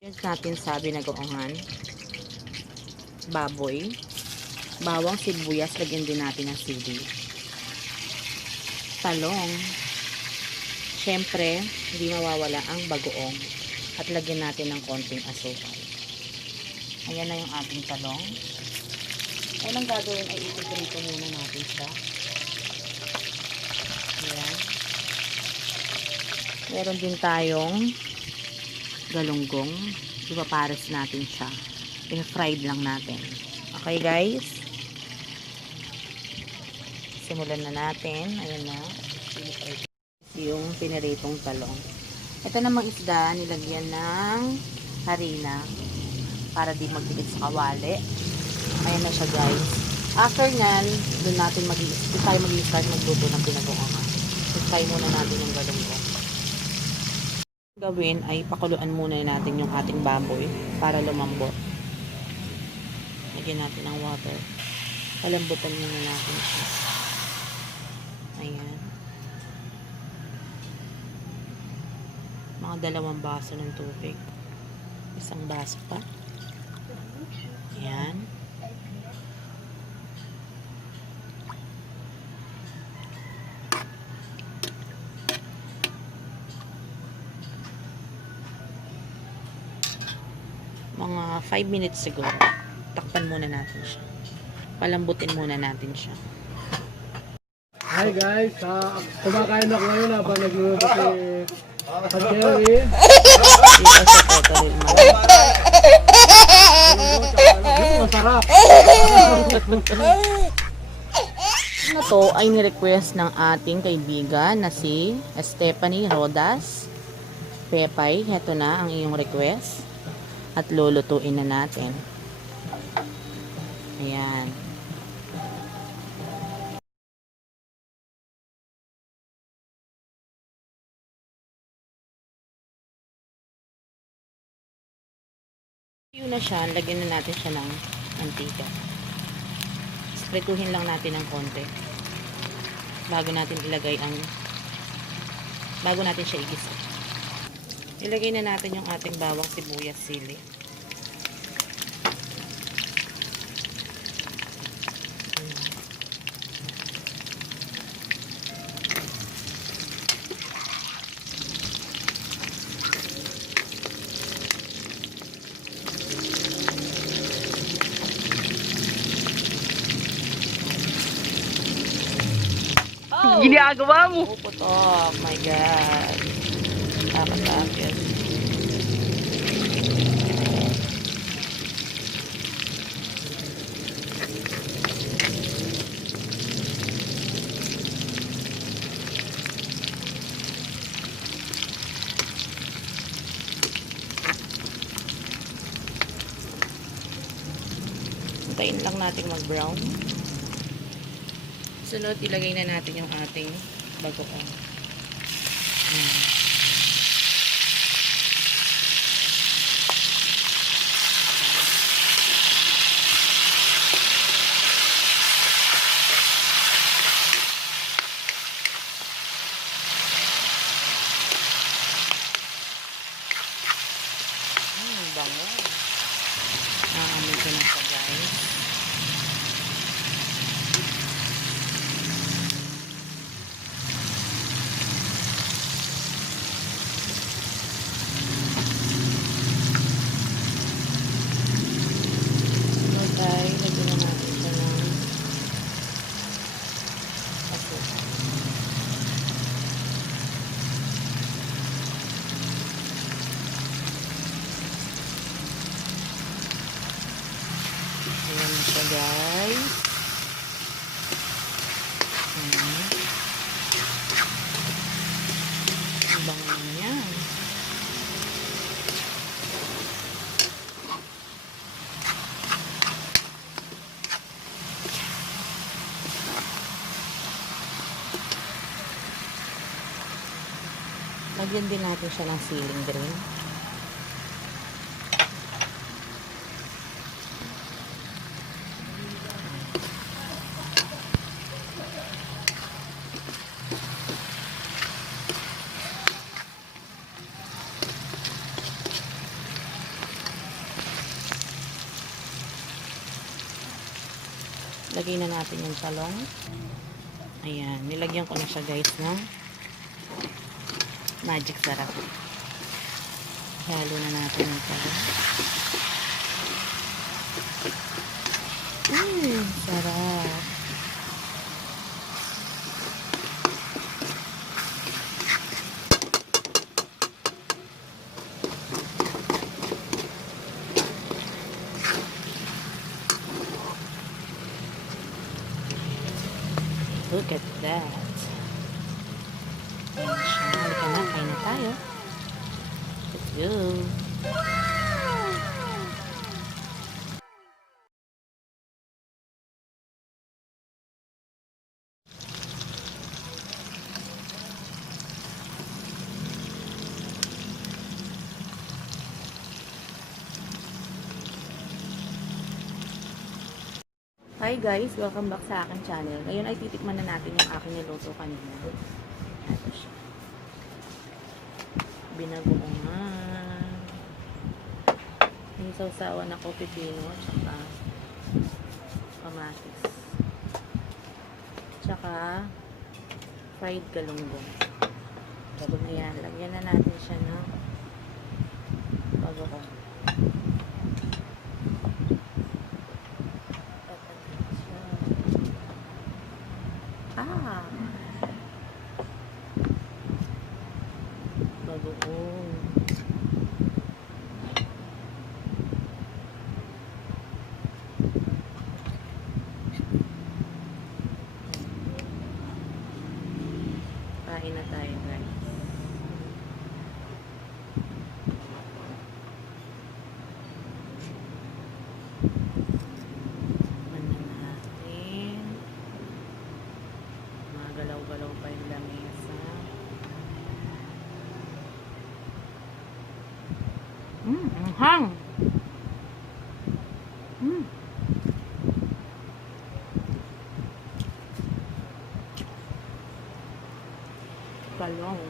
Ingredients natin sa binagoongan: baboy, bawang, sibuyas, lagyan din natin ng sili, talong, syempre hindi mawawala ang bagoong, at lagyan natin ng konting asukal. Ayan na yung ating talong. Ayan, ang gagawin ay ipiprito muna natin siya. Ayan. Meron din tayong galunggong. Ipapares natin siya. I-fried lang natin. Okay guys? Simulan na natin. Ayan na. Yung piniritong talong. Ito namang isda, nilagyan ng harina para di magdikit sa kawali. Ayan na siya guys. After nyan, doon tayo mag-i-start magluto ng pinagoongan. I-fry muna natin yung galunggong. Gawin ay pakuluan muna natin yung ating baboy para lumambot. Lagyan natin ng water. Palambutan muna natin siya. Ayan. Mga 2 baso ng tubig. 1 baso pa. Ayan. Mga 5 minutes siguro. Takpan muna natin siya. Palambutin muna natin siya. Hi guys, kumakain ako ngayon habang nagluluto si Jerry. Dito sa Totoril Masarap. na to ay ni-request ng ating kaibigan na si Stephanie Rodas. Pepay, heto na ang iyong request. At lulutuin na natin. Ayan. Yun na siya, lagyan na natin siya ng mantika. Spreaduhin lang natin ng konti. Bago natin siya igisa. Ilagay na natin yung ating bawang, sibuyas, sili. Ginagawa mo. Oh my God. Takot-takot. Hintayin lang natin mag-brown. Sunod, ilagay na natin yung ating bagoong. Bango. Naamoy ko na siya guys. Lagyan na natin siya ng asukal. Ayan na siya guys. Ang bango niya. Lagyan din natin siya ng siling green. Lagay na natin yung talong. Ayan, nilagyan ko na siya guys ng magic sarap. Halo na natin yung talong. Sarap. Look at that. Ayan siya. Halika na, kain na tayo. Let's go. Hi guys! Welcome back sa aking channel. Ngayon ay titikman na natin yung aking niluto kanina. Ito siya. Binagoongan. May sausawan na pipino, tsaka kamatis. Tsaka fried galunggong. Bago na yan, lagyan na natin siya ng bagoong. Bagoong. Kain na tayo guys. Manan natin. Magalaw-galaw pa yung lamesa. Anghang. Talong.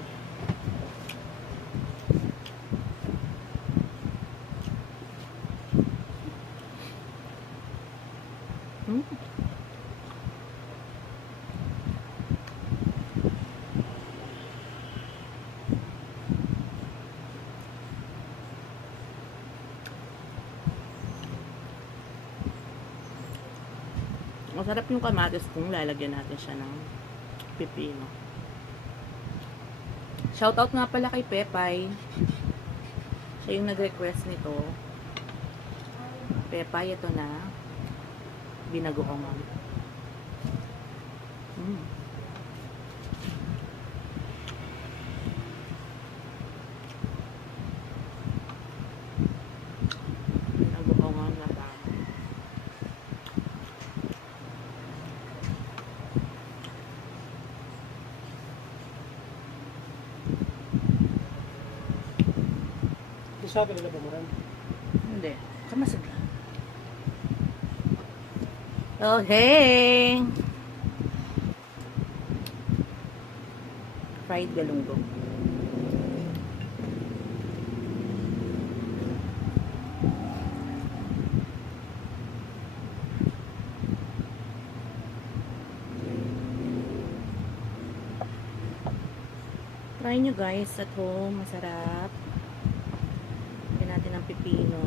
Masarap yung kamatis kung lalagyan natin siya ng pipino. Shoutout nga pala kay Pepay. Siya yung nag-request nito. Pepay, ito na. Binagoongan. Binagoongan na ba? Sabi nila ba mo rin? Hindi. Kamasag lang. Oh, hey! Fried galunggong. Try nyo guys at home. Masarap. Natin ang pipino.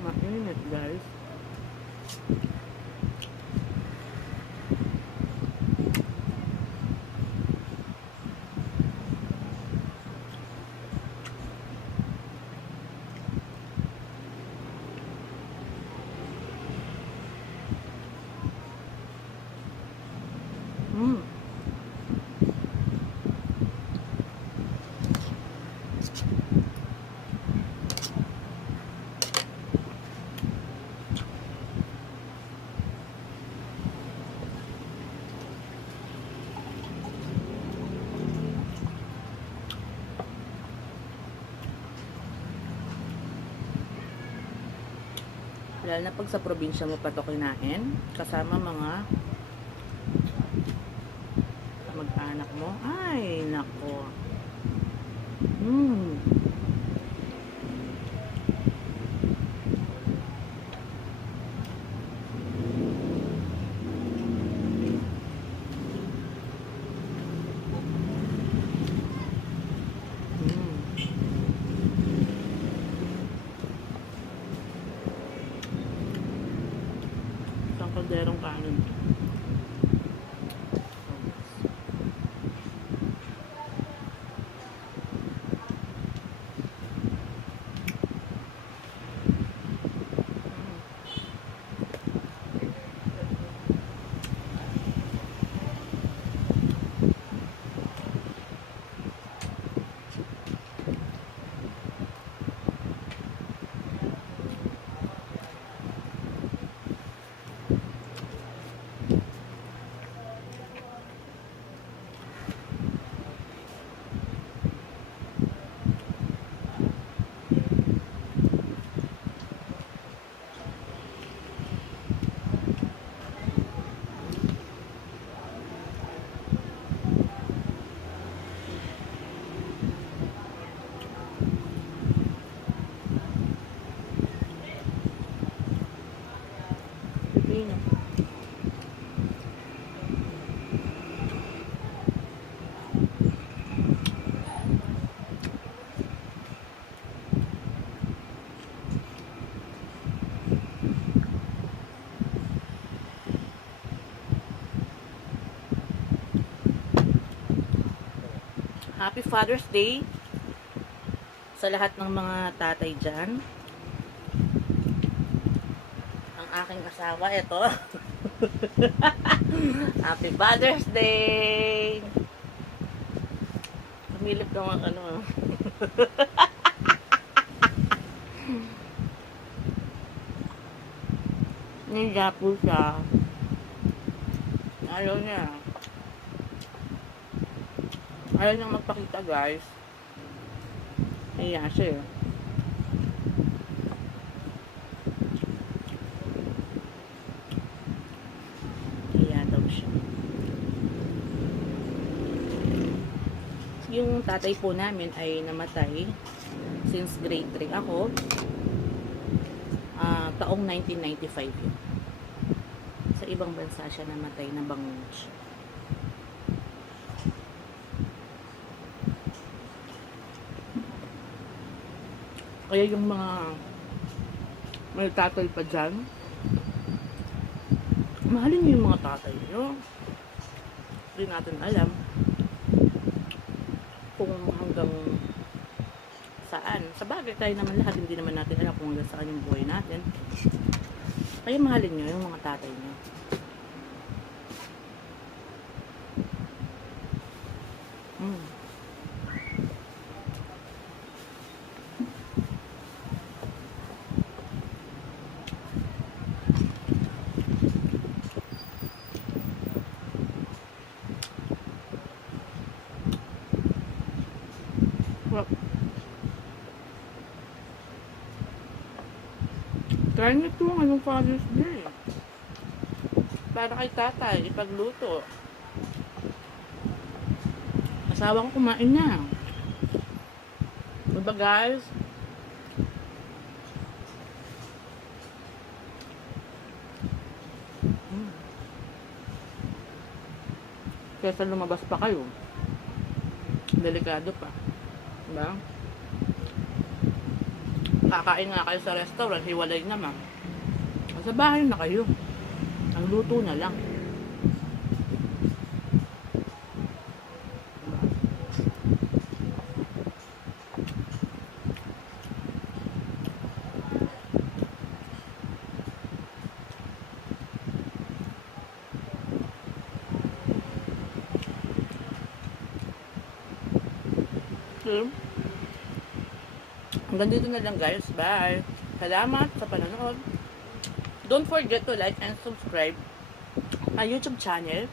Mainit guys. Lalo na pag sa probinsya mo pa ito kinain, kasama mga mag-anak mo. Ay, nako. Mm. Isang kalderong kanin. Pipino. Happy Father's Day sa lahat ng mga tatay dyan. Ang aking asawa, ito. Happy Father's Day! Pumilip ka mga ano. Ninja po siya. Ayaw niya. Ayaw niyang magpakita, guys. Ayan siya. Ayan daw siya. Yung tatay po namin ay namatay since grade 3 ako. Taong 1995 yun. Sa ibang bansa siya namatay na bangus. Kaya yung mga may tatay pa dyan, mahalin niyo yung mga tatay niyo. Hindi natin alam kung hanggang saan. Sa bagay tayo naman lahat, hindi naman natin alam kung hanggang saan yung buhay natin. Kaya mahalin niyo yung mga tatay niyo. Well, try nyo ito ngayong Father's Day. Para kay tatay, ipagluto. Asawa ko kumain na. Diba guys? Kesa lumabas pa kayo. Delikado pa. Diba? Kakain nga kayo sa restaurant, hiwalay naman. Sa bahay na kayo. Ang luto na lang. So, hanggang dito na lang guys. Bye. Salamat sa panonood. Don't forget to like and subscribe my YouTube channel,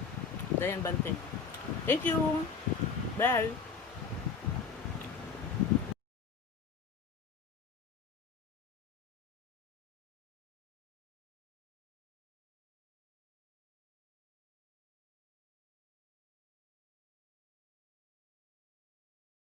Dayan Banteng. Thank you. Bye.